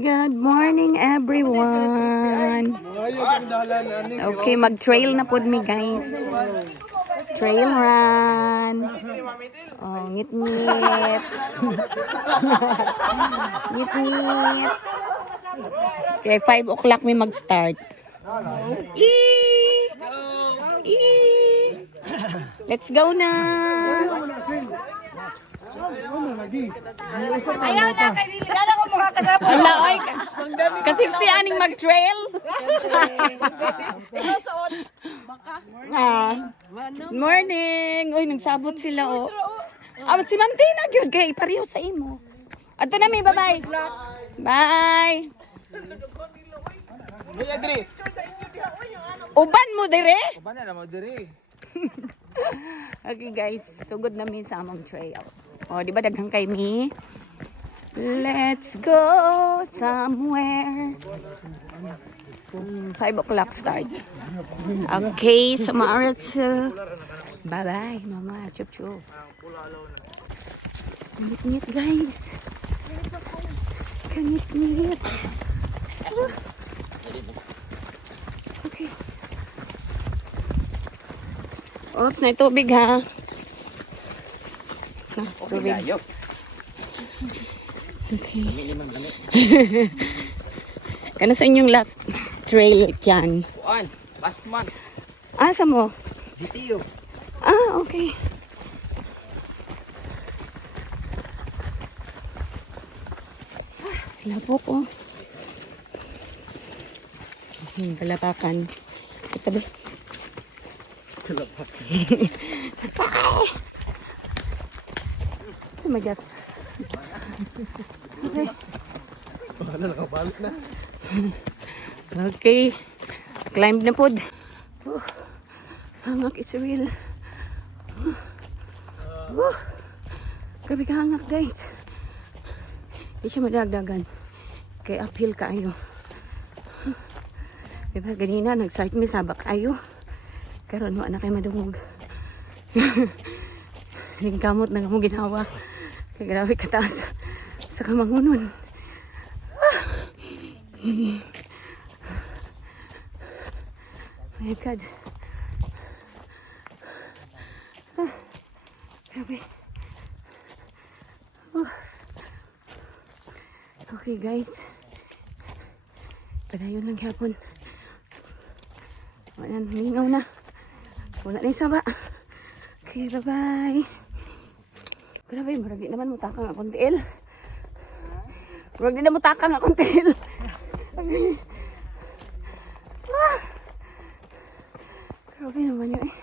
Good morning everyone. Okay, mag-trail na pod mi guys. Trail run. Oh, ngit-ngit. Ngit-ngit. Okay, 5 o'clock mi mag-start. Eee! Eee! Let's go na. Ayaw na, kay Liliana ko mukha kasama. Wala, oy. Kasi si aning mag-trail. Morning. Uy, nagsabot sila, oh. Si Ma'am Tina, yun, gay. Pareho sa imo. Ato na, may bye-bye. Bye. Uban mo, dire? Uban na mo diri. Okay, guys. Sugod na mi sa among trail. Oh, di ba daghang kay mi? Let's go somewhere. 5 o'clock start. Okay, Samaritsu. Bye-bye, mama. Chup-chup. Kanit-nit, guys. Kanit-nit. Okay. Oops, na tubig, ha? Tubig. Okay. Kano sa inyong last trail dyan? Kuan, last month, Asa mo? GTU. Okay. Lapok, oh. Kalapakan. Itabi. Kalapakan. Oh my God. Okay. Nakabalik na. Okay. Climb na pod. Hangak is real. Gabi ka hangak, guys. Di siya madagdagan. Kaya uphill kayo. Diba ganina nag-start mi sabak ayo. Karon mo na kay madungog. Ningkamot na mo ginawa. Kaya grabe kataas sa kamangunon. My God. Grabe. Okay guys. Padayon lang hapon. Wala na, mingaw na. Wala na yung saba. Okay, bye-bye. Grabe, maragi naman mutakang akong tiil. Maragi na mutakang akong tiil. Grabe naman yun eh.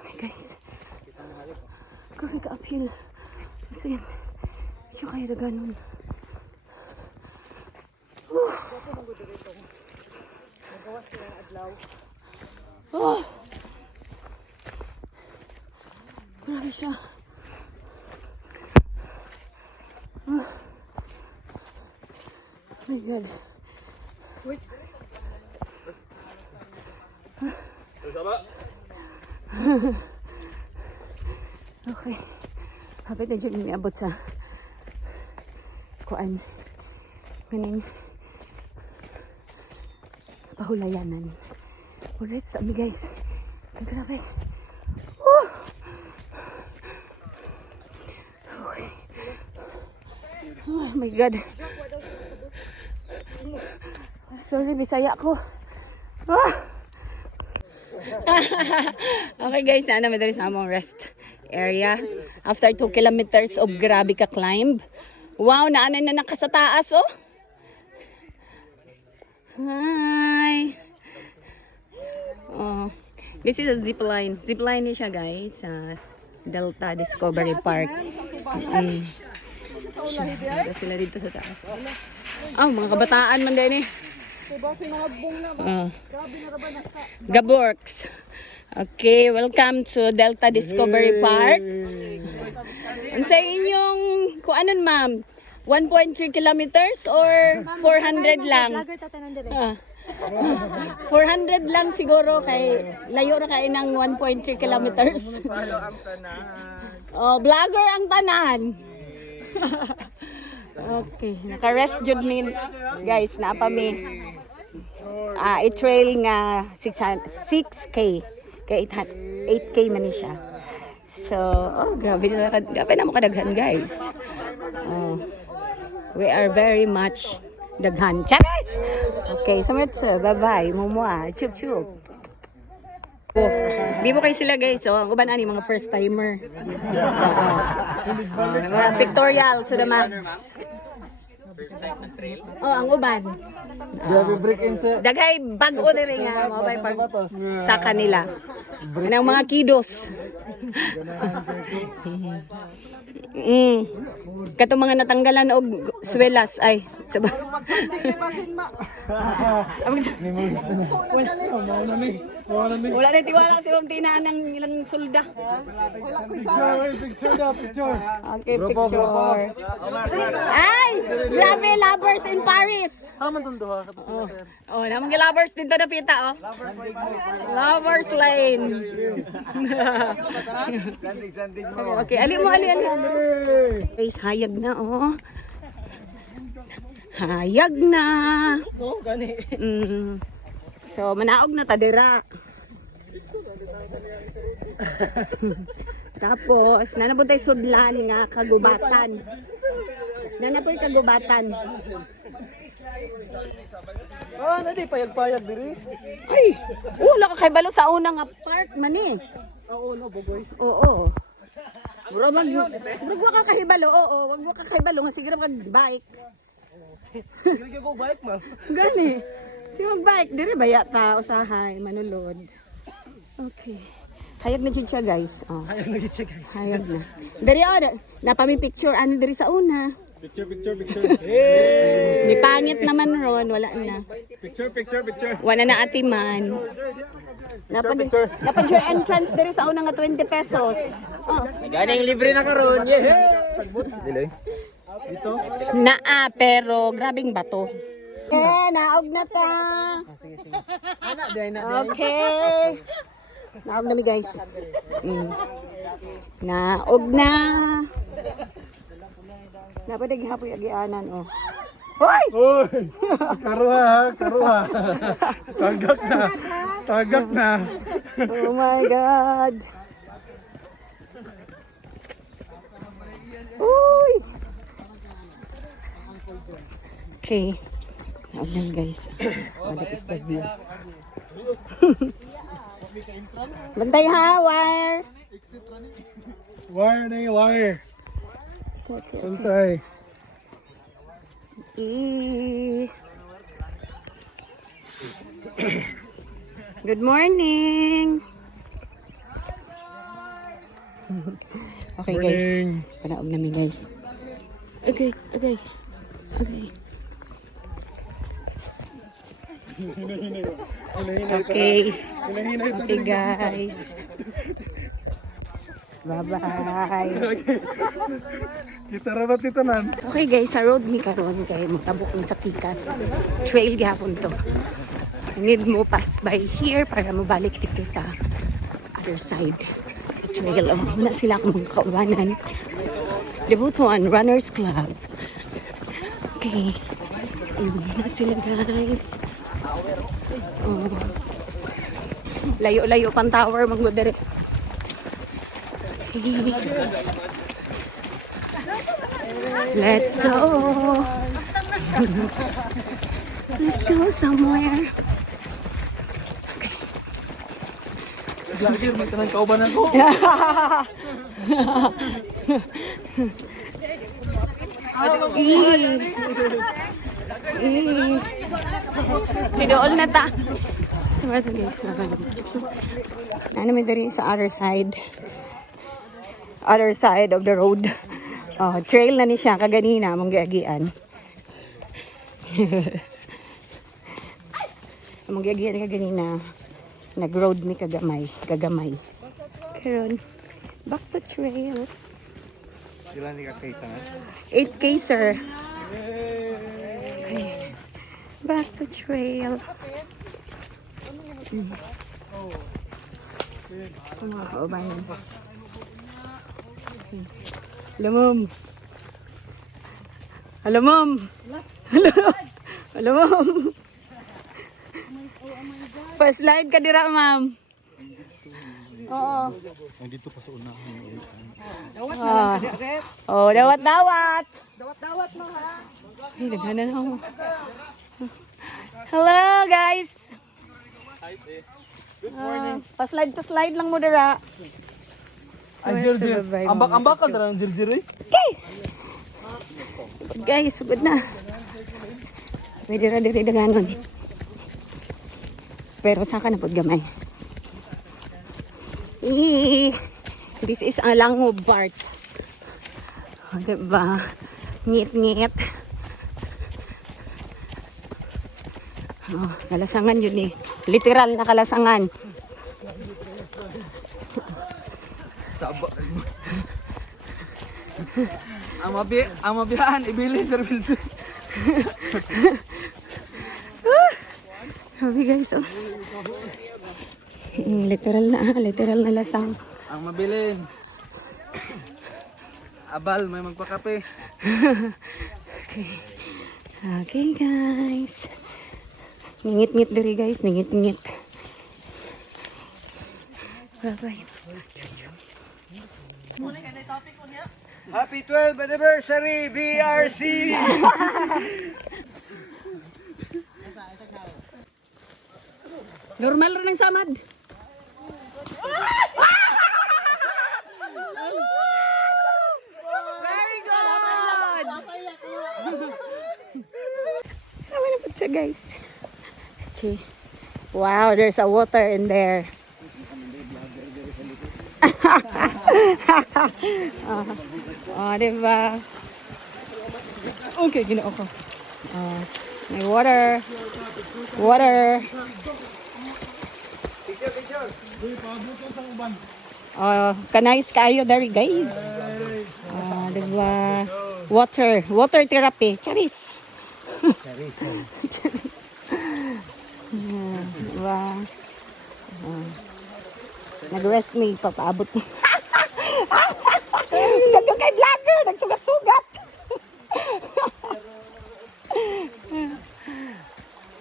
Okay guys. Grabe ka uphill. Kasi siya kaya na ganun. Grabe siya. Oh my God. Wait. Okay. Hapit na dyan niabot sa kuan. Maning pahulayanan. Alright, sa amin guys. Ang grabe. Okay. Oh my God. Sorry, Bisaya ko. Okay guys, sana may dali sa among rest area. After 2 kilometers of grabe ka climb. Wow, naanay na naka sa taas, oh. Hi. Oh, this is a zip line. Zip line ni siya guys sa Delta Discovery Park. Siya, sila dito sa taas. Mga kabataan man din eh. Gaborks. Okay, welcome to Delta Discovery Park. Ang sa inyong, kung anon ma'am, 1.3 kilometers or 400 lang? 400 lang siguro kay layo ra kay ng 1.3 kilometers. Oh, vlogger ang tanan. Okay, naka-rest jud min guys, napa mi. I-trail nga 6K. Kay 8K man ni siya. So, oh, grabe na mo kadaghan guys. Oh, we are very much daghan. Charis! Okay, so bye-bye. Mumua. Chup chup. Oh, di mo kayo sila guys. So, ang uban ani mga first timer. Mga pictorial to the max. Oh, ang uban. Grabe break in sa... Dagay bago diri nga mobile park sa kanila. Anang mga kidos. Kato mga natanggalan og swelas ay saba. Wala na tiwala si Ma'am Tina ng ilang sulda. Picture. Okay, picture. Ay! Grabe, lovers in Paris. Haman tong duha kato sila sir. Oh, namang lovers dito na pita, oh. Lovers lane. Okay, ali. Guys, hayag na, oh. Hayag na. Oh, gani. So, manaog na tadira. Tapos, nanabuntay sudlan nga kagubatan. Nanapoy kagubatan. Ah, nadi payag-payag diri. Ay, wala ka kay balo sa unang apart man eh. Oo, no, boys. Oo. Mura man, wag ka kahibalo, oo, wag ka kahibalo, nga sige mag bike. Sige ko bike man. Gani. Si mag bike dire ba yata usahay manulod. Okay. Hayag na jud siya guys. Oh. Hayag na gid siya guys. Hayag na. Diri napami picture ano diri sa una. Picture. Hey! Ni pangit naman ron, wala na. Picture. Wala na atiman. Napad your entrance diri sa una nga 20 pesos. Oh. Ganing libre na karon. Yeah. Dili. Dito. Naa pero grabing bato. Naog na ta. Ana day Okay. Naog na mi guys. Naog na. Napadig hapoy agianan oh. Hoy! Oy! Karuha. Tagak na. Oh my god. Uy! Okay. Naog na guys. Oh, that is the view. Bantay ha, wire. Wire. Santay. Good morning. Okay guys. Panaog namin guys. Okay. Okay guys. Bye-bye. Kita ra titanan. Okay guys, sa road mi karon kay motabok mi sa Pikas. Trail gyapon to. I need mo pass by here para mabalik dito sa other side. Sa trail. Oh, wala sila akong kaubanan. Debutuan Runners Club. Okay. Wala sila guys. Oh. Layo-layo pang tower magmodere. Let's go. Let's go somewhere. Okay. Lagi may tanang kaubanan ko. Pidool na ta. Sama to guys. Ano may dari sa other side of the road. Oh, trail na ni siya kaganina mong giagian. Mong giagian kaganina. Nag-road ni kagamay. Karon back to trail. Sila ni kakay 8K sir. Okay. back to trail. Oh, ba yan? Hello, ma'am. Hello, ma'am. Hello. Hello, ma'am. Pa-slide ka dira, ma'am. Oo. Nandito pa sa unahan. Oh, dawat-dawat. Dawat-dawat mo ha. Ay, naghanan ako. Hello, guys. Good morning. Pa-slide lang mo dira. Ay, Jirjir. Ambak ka dara ng Jirjir eh. Okay. Guys, good na. Pwede na diri danganon. Pero sa ka na pud gamay. This is ang Lango Bart. O, diba? Ngit-ngit. Oh, kalasangan yun eh. Literal na kalasangan. Saba. ang mabiyahan ibili Sir Wilson. Sabi guys, oh. Literal na lasang. Ang mabilin. Abal, may magpakape. Okay guys. Ningit-ngit diri guys, ningit-ngit. Bye-bye. Happy 12th anniversary BRC! Normal rin ang samad. Very good! Sama na po siya guys. Okay. Wow, there's a water in there. Oh, diba? Okay, ginoo ko. May water. Water. Kanais kayo dari guys. Diba? Water. Water therapy. Charis. Charis. Diba? Nag-rest me. Papaabot mo. Gagawin kay vlogger. Nagsugat-sugat.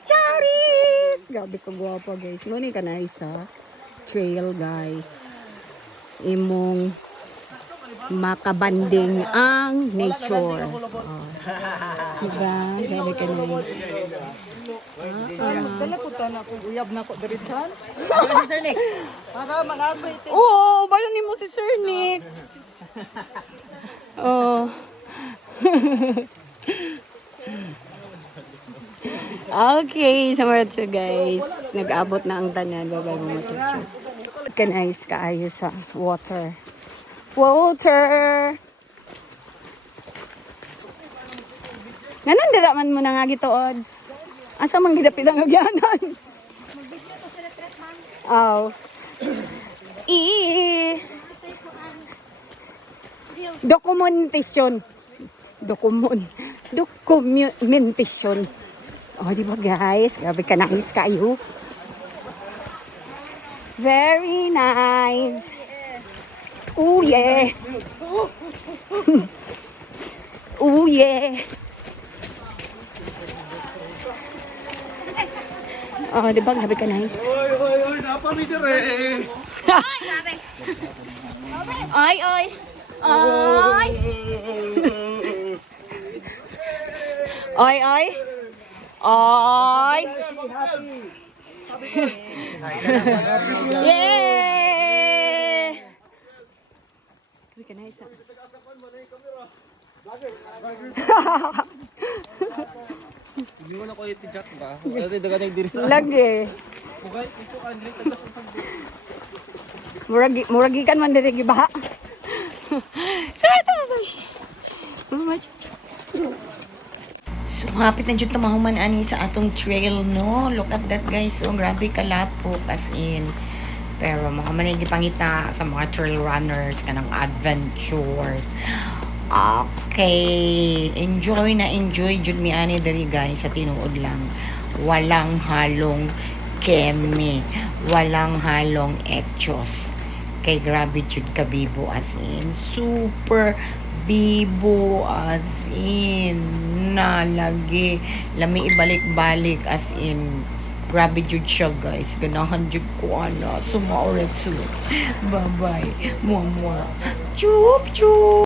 Charis! Grabe ka guwapo guys. Ngunit ka na isa. Trail guys. Imong makabanding ang nature. Diba? Grabe ka na Dala po na kung uyab na ko diretsan. Sir Nick. Para managay ito. Oo, bala ni mo si Sir Nick. Oh. Okay, samarad sa guys. Nag-abot na ang tanan. Bye-bye mga chuchu. Kanais kaayo sa water. Water! Nganan dira man mo na nga gituod. Asa man gidapit ang agyanan? Aw. Dokumentasyon. Dokumentasyon. Oh, di ba guys? Grabe ka nice kayo. Very nice. Oh yeah. Oh yeah. Oh, di ba? Grabe ka nice. Oy, napamidere. Ay, ay. Ay. Ay, ay. Ay. Yay! Grabe ka nice. Hindi mo na ko itijak ba? Ate dagan ang diri sa. Lagi. Bugay ito Andre. Muragikan man diri gibaha. Sarata ba? So hapit na jud tamahuman ani sa atong trail no. Look at that guys. So grabe kalapo as in. Pero mga manigi pangita sa mga trail runners kanang adventures. Okay. Enjoy jud mi ani diri guys sa tinuod lang. walang halong keme, walang halong etchos. Kay grabe jud ka bibo, as in super bibo, as in nalagi lami ibalik-balik, as in grabe jud siya, guys. Ganahan jud ko ana sumauret su. Bye bye, muwa muwa, chup chup.